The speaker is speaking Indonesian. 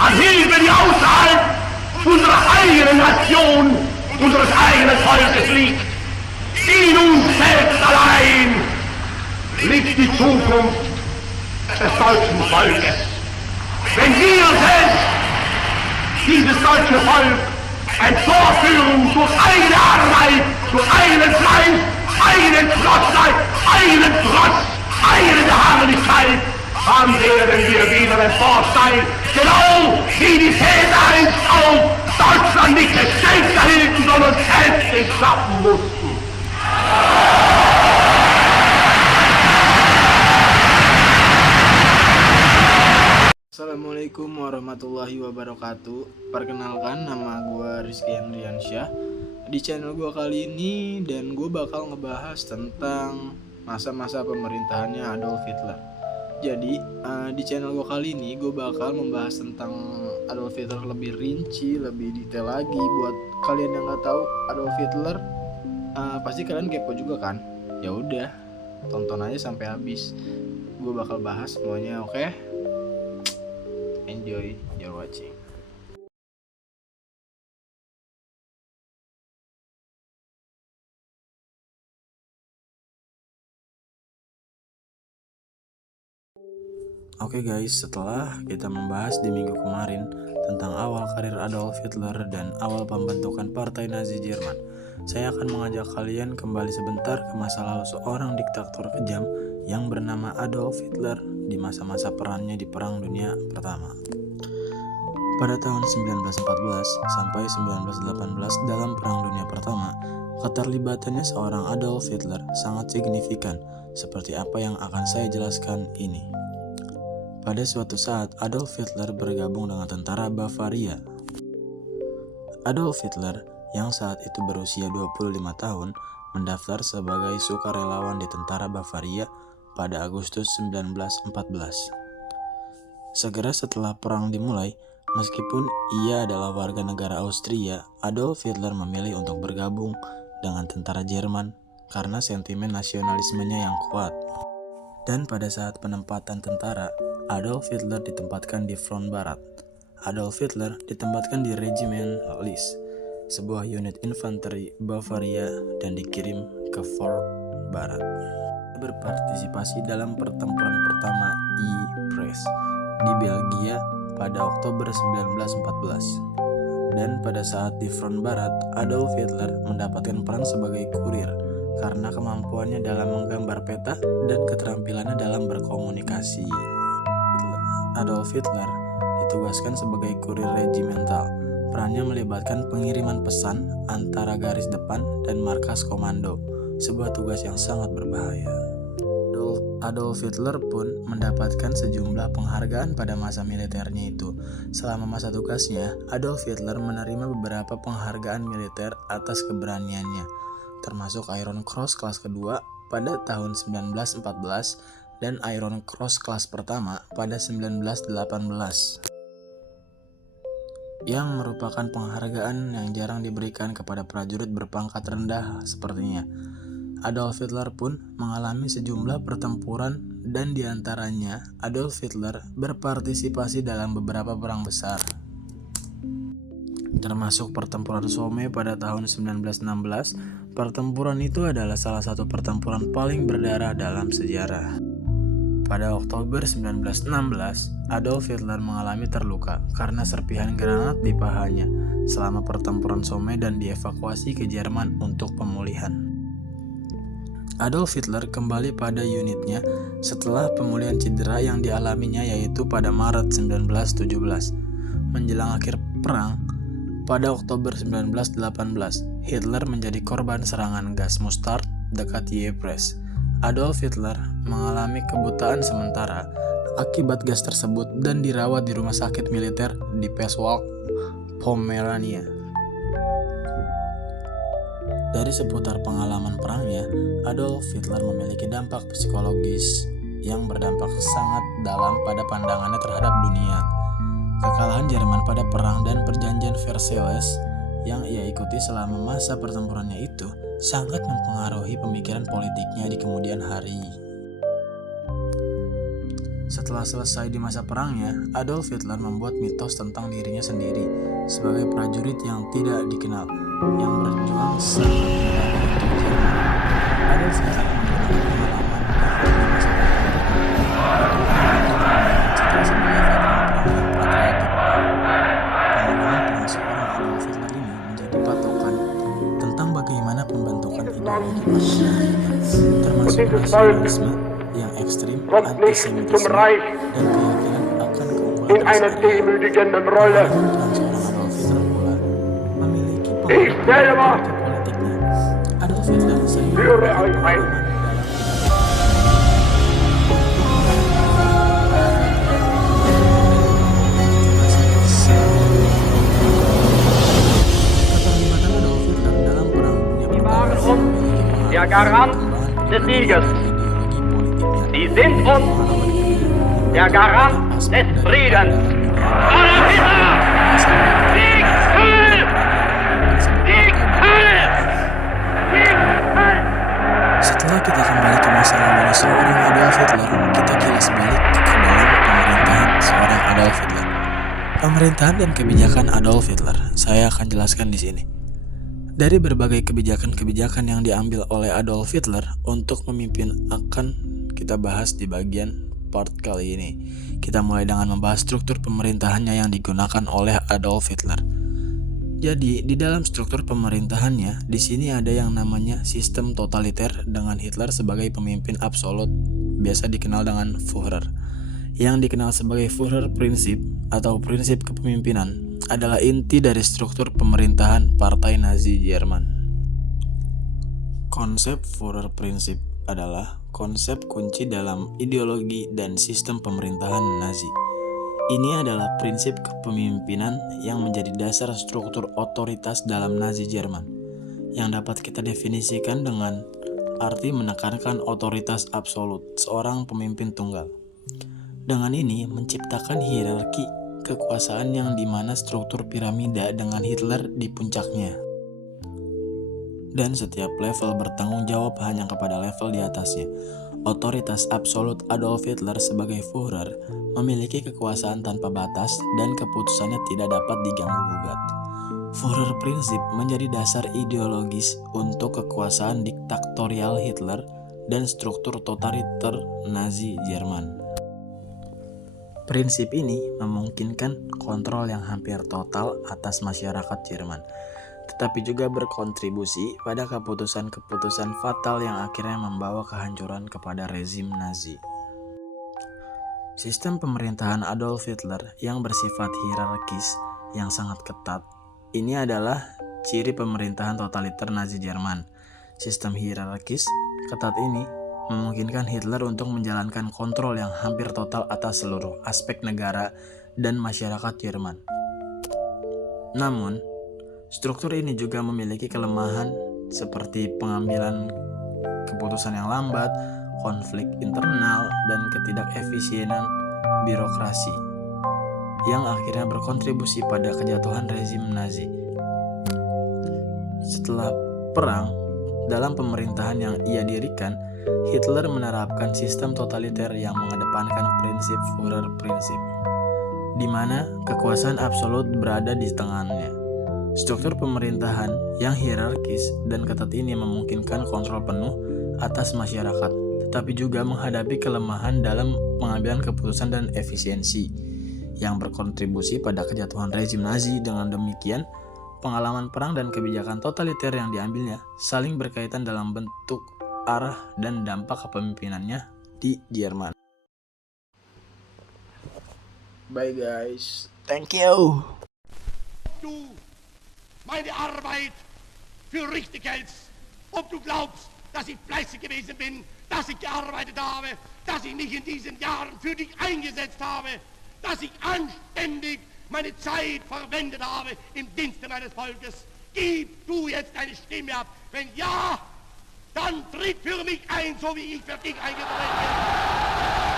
erhebe die außerhalb unserer eigenen Nation, unseres eigenen Volkes liegt. In uns selbst allein liegt die Zukunft des deutschen Volkes. Wenn wir selbst dieses deutsche Volk emporführen durch eigene Arbeit, durch eigenen Fleiß, eigenen Trotz, eigene Beharrlichkeit, dann werden wir wieder emporsteigen, genau wie die Väter einst auch Deutschland nicht gestellt erhielten, sondern selbst schaffen mussten. Assalamualaikum warahmatullahi wabarakatuh. Perkenalkan, nama gue Rizky Andriansyah. Di channel gue kali ini dan gue bakal ngebahas tentang masa-masa pemerintahannya Adolf Hitler. Jadi di channel gue kali ini gue bakal membahas tentang Adolf Hitler lebih rinci, lebih detail lagi. Buat kalian yang nggak tahu Adolf Hitler, pasti kalian kepo juga kan? Ya udah, tonton aja sampai habis. Gue bakal bahas semuanya, oke? Enjoy your watching. Oke guys, setelah kita membahas di minggu kemarin tentang awal karir Adolf Hitler dan awal pembentukan Partai Nazi Jerman, saya akan mengajak kalian kembali sebentar ke masa lalu seorang diktator kejam yang bernama Adolf Hitler di masa-masa perannya di Perang Dunia Pertama. Pada tahun 1914 sampai 1918 dalam Perang Dunia Pertama, keterlibatannya seorang Adolf Hitler sangat signifikan, seperti apa yang akan saya jelaskan ini. Pada suatu saat, Adolf Hitler bergabung dengan tentara Bavaria. Adolf Hitler, yang saat itu berusia 25 tahun, mendaftar sebagai sukarelawan di tentara Bavaria pada Agustus 1914. Segera setelah perang dimulai, meskipun ia adalah warga negara Austria, Adolf Hitler memilih untuk bergabung dengan tentara Jerman karena sentimen nasionalismenya yang kuat. Dan pada saat penempatan tentara, Adolf Hitler ditempatkan di front barat. Adolf Hitler ditempatkan di Regimen Lis, sebuah unit infanteri Bavaria, dan dikirim ke front barat. Berpartisipasi dalam pertempuran pertama Ypres di Belgia pada Oktober 1914. Dan pada saat di front barat, Adolf Hitler mendapatkan peran sebagai kurir karena kemampuannya dalam menggambar peta dan keterampilannya dalam berkomunikasi. Adolf Hitler ditugaskan sebagai kurir regimental. Perannya melibatkan pengiriman pesan antara garis depan dan markas komando, sebuah tugas yang sangat berbahaya. Adolf Hitler pun mendapatkan sejumlah penghargaan pada masa militernya itu. Selama masa tugasnya, Adolf Hitler menerima beberapa penghargaan militer atas keberaniannya, termasuk Iron Cross kelas kedua pada tahun 1914 dan Iron Cross kelas pertama pada 1918, yang merupakan penghargaan yang jarang diberikan kepada prajurit berpangkat rendah sepertinya. Adolf Hitler pun mengalami sejumlah pertempuran dan diantaranya Adolf Hitler berpartisipasi dalam beberapa perang besar, termasuk pertempuran Somme pada tahun 1916. Pertempuran itu adalah salah satu pertempuran paling berdarah dalam sejarah. Pada Oktober 1916, Adolf Hitler mengalami terluka karena serpihan granat di pahanya selama pertempuran Somme dan dievakuasi ke Jerman untuk pemulihan. Adolf Hitler kembali pada unitnya setelah pemulihan cedera yang dialaminya, yaitu pada Maret 1917. Menjelang akhir perang, pada Oktober 1918, Hitler menjadi korban serangan gas mustard dekat Ypres. Adolf Hitler mengalami kebutaan sementara akibat gas tersebut dan dirawat di rumah sakit militer di Peswalk, Pomerania. Dari seputar pengalaman perangnya, Adolf Hitler memiliki dampak psikologis yang berdampak sangat dalam pada pandangannya terhadap dunia. Kekalahan Jerman pada perang dan perjanjian Versailles yang ia ikuti selama masa pertempurannya itu sangat mempengaruhi pemikiran politiknya di kemudian hari. Setelah selesai di masa perangnya, Adolf Hitler membuat mitos tentang dirinya sendiri sebagai prajurit yang tidak dikenal, yang berjuang sangat membara untuk Jerman. Adolf Hitler menggunakan pengalaman di masa perang citra sebagai veteran perang yang patriotik. Pengalaman perang seorang Adolf Hitler ini menjadi patokan tentang bagaimana pembentukan ideologi patriarki, termasuk nasionalisme yang ekstrim, antisemitisme, dan keyakinan akan keunggulan in einer demütigenden Rolle. Pengalaman seorang Adolf Hitler pula memiliki Ich selber politiknya. Adolf Hitler sering führe euch ein. Keterlibatan Adolf Hitler dalam Perang Dunia Pertama Der Garant des Sieges. Sie sind uns der Garant des Friedens. Adolf Hitler! Sieg Heil! Sieg Heil! Sieg Heil! Setelah kita kembali ke masa lalu seorang Adolf Hitler, kita kilas balik ke dalam pemerintahan seorang Adolf Hitler. Pemerintahan dan kebijakan Adolf Hitler, saya akan jelaskan di sini. Dari berbagai kebijakan-kebijakan yang diambil oleh Adolf Hitler untuk memimpin akan kita bahas di bagian part kali ini. Kita mulai dengan membahas struktur pemerintahannya yang digunakan oleh Adolf Hitler. Jadi, di dalam struktur pemerintahannya, di sini ada yang namanya sistem totaliter dengan Hitler sebagai pemimpin absolut, biasa dikenal dengan Führer. Yang dikenal sebagai Führer prinsip atau prinsip kepemimpinan adalah inti dari struktur pemerintahan Partai Nazi Jerman. Konsep Führer prinsip adalah konsep kunci dalam ideologi dan sistem pemerintahan Nazi. Ini adalah prinsip kepemimpinan yang menjadi dasar struktur otoritas dalam Nazi Jerman, yang dapat kita definisikan dengan arti menekankan otoritas absolut seorang pemimpin tunggal. Dengan ini menciptakan hierarki kekuasaan yang dimana struktur piramida dengan Hitler di puncaknya. Dan setiap level bertanggung jawab hanya kepada level di atasnya. Otoritas absolut Adolf Hitler sebagai Führer memiliki kekuasaan tanpa batas dan keputusannya tidak dapat diganggu-gugat. Führer prinsip menjadi dasar ideologis untuk kekuasaan diktatorial Hitler dan struktur totaliter Nazi Jerman. Prinsip ini memungkinkan kontrol yang hampir total atas masyarakat Jerman, tetapi juga berkontribusi pada keputusan-keputusan fatal yang akhirnya membawa kehancuran kepada rezim Nazi. Sistem pemerintahan Adolf Hitler yang bersifat hierarkis yang sangat ketat, ini adalah ciri pemerintahan totaliter Nazi Jerman. Sistem hierarkis ketat ini memungkinkan Hitler untuk menjalankan kontrol yang hampir total atas seluruh aspek negara dan masyarakat Jerman. Namun, struktur ini juga memiliki kelemahan seperti pengambilan keputusan yang lambat, konflik internal, dan ketidakefisienan birokrasi yang akhirnya berkontribusi pada kejatuhan rezim Nazi. Setelah perang, dalam pemerintahan yang ia dirikan, Hitler menerapkan sistem totaliter yang mengedepankan prinsip Führer prinsip, di mana kekuasaan absolut berada di tangannya. Struktur pemerintahan yang hierarkis dan ketat ini memungkinkan kontrol penuh atas masyarakat, tetapi juga menghadapi kelemahan dalam pengambilan keputusan dan efisiensi yang berkontribusi pada kejatuhan rezim Nazi. Dengan demikian, pengalaman perang dan kebijakan totaliter yang diambilnya saling berkaitan dalam bentuk, arah, dan dampak kepemimpinannya di Jerman. Bye guys, thank you. Du meine Arbeit für richtig hältst, ob du glaubst, dass ich fleißig gewesen bin, dass ich gearbeitet habe, dass ich mich in diesen Jahren für dich eingesetzt habe, dass ich anständig meine Zeit verwendet habe im Dienste meines Volkes. Gib du jetzt deine Stimme ab. Wenn ja, dann tritt für mich ein, so wie ich für dich eingetreten bin.